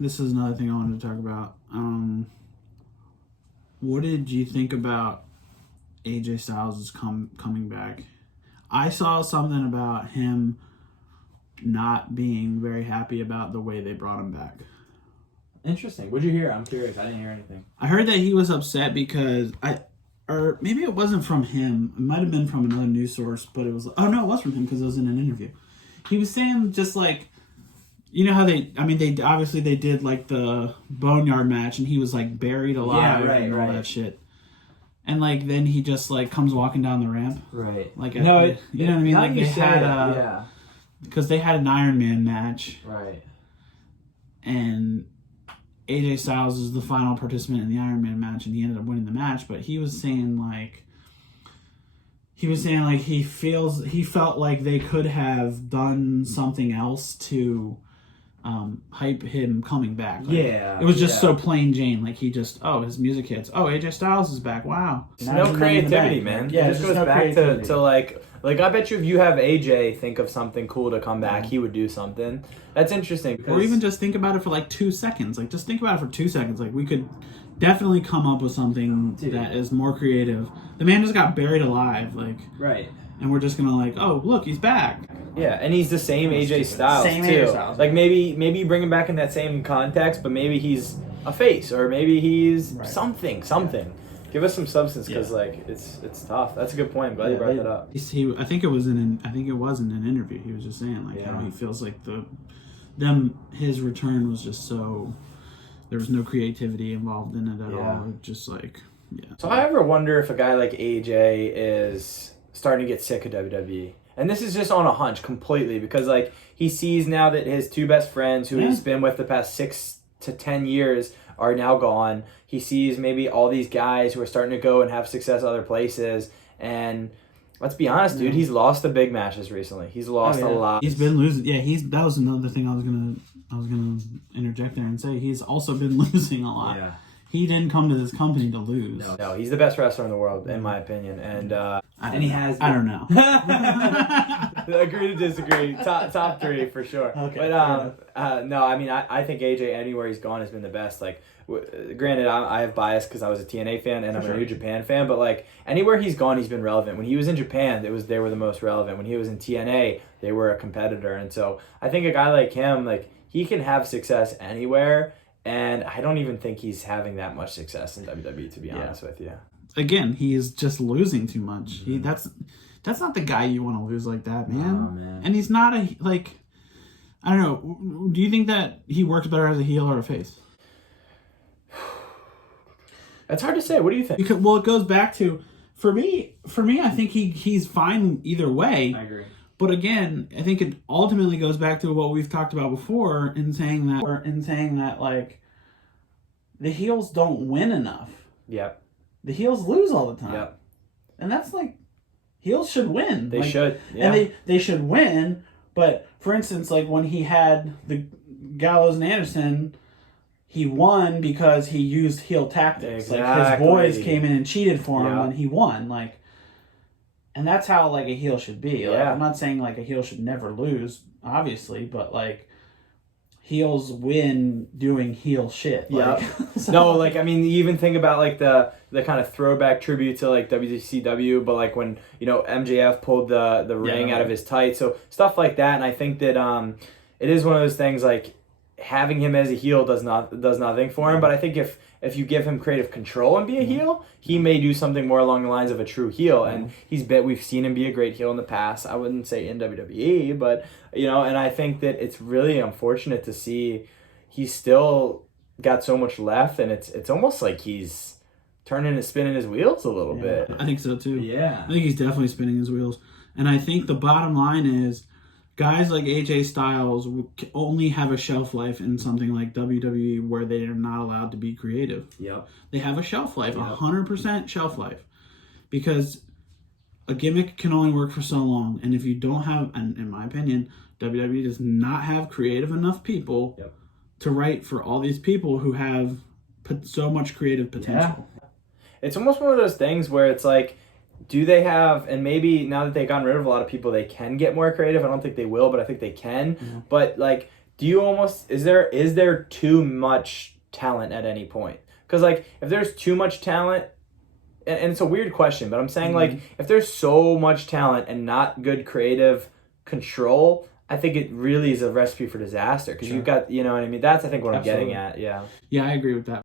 This is another thing I wanted to talk about. What did you think about AJ Styles coming back? I saw something about him not being very happy about the way they brought him back. Interesting. What'd you hear? I'm curious. I didn't hear anything. I heard that he was upset because or maybe it wasn't from him. It might have been from another news source, but it was. Oh no, it was from him because it was in an interview. He was saying just like, you know how they obviously they did like the Boneyard match, and he was like buried alive and all that shit. And like then he just like comes walking down the ramp, right? Like you know what I mean? Like they had because they had an Iron Man match, right? And AJ Styles is the final participant in the Iron Man match, and he ended up winning the match. But he was saying like he felt like they could have done something else to hype him coming back. Like, it was just so plain Jane. Like he just his music hits. Oh, AJ Styles is back. Wow. No creativity, man. Yeah, it just goes back to like I bet you if you have AJ think of something cool to come back, he would do something. That's interesting. Or even just think about it for like 2 seconds. Like just think about it for 2 seconds. Like we could definitely come up with something that is more creative. The man just got buried alive. Like right. And we're just gonna like, oh look, he's back. Yeah, and he's the same AJ Styles too. AJ Styles. Like maybe you bring him back in that same context, but maybe he's a face or maybe he's something. Yeah. Give us some substance because like it's tough. That's a good point. I'm glad you brought that up. I think it was in an interview. He was just saying like how he feels like his return was just so there was no creativity involved in it at all. Just like So I ever wonder if a guy like AJ is starting to get sick of WWE. And this is just on a hunch completely because like he sees now that his two best friends who he's been with the past 6 to 10 years are now gone. He sees maybe all these guys who are starting to go and have success other places. And let's be honest, dude, he's lost the big matches recently. He's lost a lot. He's been losing. Yeah, that was another thing I was gonna interject there and say. He's also been losing a lot. Yeah. He didn't come to this company to lose. No, he's the best wrestler in the world, in my opinion. And he has been. I don't know. Agree to disagree. Top 3 for sure. Okay. But no, I mean, I think AJ anywhere he's gone has been the best. Like, granted, I have bias because I was a TNA fan and I'm a New Japan fan. But like anywhere he's gone, he's been relevant. When he was in Japan, they were the most relevant. When he was in TNA, they were a competitor. And so I think a guy like him, like he can have success anywhere. And I don't even think he's having that much success in WWE, to be honest with you. Again, he is just losing too much. Mm-hmm. That's not the guy you want to lose like that, man. Oh, man. And he's not I don't know. Do you think that he works better as a heel or a face? It's hard to say. What do you think? Because, it goes back to for me. I think he's fine either way. I agree. But again, I think it ultimately goes back to what we've talked about before in saying that like the heels don't win enough. Yep. The heels lose all the time. Yep. And that's like heels should win. They should. Yeah. And they should win. But for instance, like when he had the Gallows and Anderson, he won because he used heel tactics. Exactly. Like his boys came in and cheated for him and he won. Like, and that's how like a heel should be. Like, I'm not saying like a heel should never lose, obviously, but like heels win doing heel shit. Like, No, like I mean, you even think about like the kind of throwback tribute to like WCW, but like when MJF pulled the ring out of his tights, so stuff like that. And I think that it is one of those things like having him as a heel does nothing for him. But I think if you give him creative control and be a heel, he may do something more along the lines of a true heel. And we've seen him be a great heel in the past. I wouldn't say in WWE, but and I think that it's really unfortunate to see he's still got so much left, and it's almost like he's spinning his wheels a little bit. I think so too. Yeah. I think he's definitely spinning his wheels. And I think the bottom line is guys like AJ Styles only have a shelf life in something like WWE where they are not allowed to be creative. Yep. They have a shelf life, 100% shelf life. Because a gimmick can only work for so long. And if you don't have, and in my opinion, WWE does not have creative enough people to write for all these people who have so much creative potential. Yeah. It's almost one of those things where it's like, do they have, and maybe now that they've gotten rid of a lot of people, they can get more creative. I don't think they will, but I think they can. Mm-hmm. But like, do you almost is there too much talent at any point? Because like if there's too much talent, and it's a weird question, but I'm saying like if there's so much talent and not good creative control, I think it really is a recipe for disaster because you've got, you know what I mean? That's I think what I'm getting at. Yeah. Yeah, I agree with that.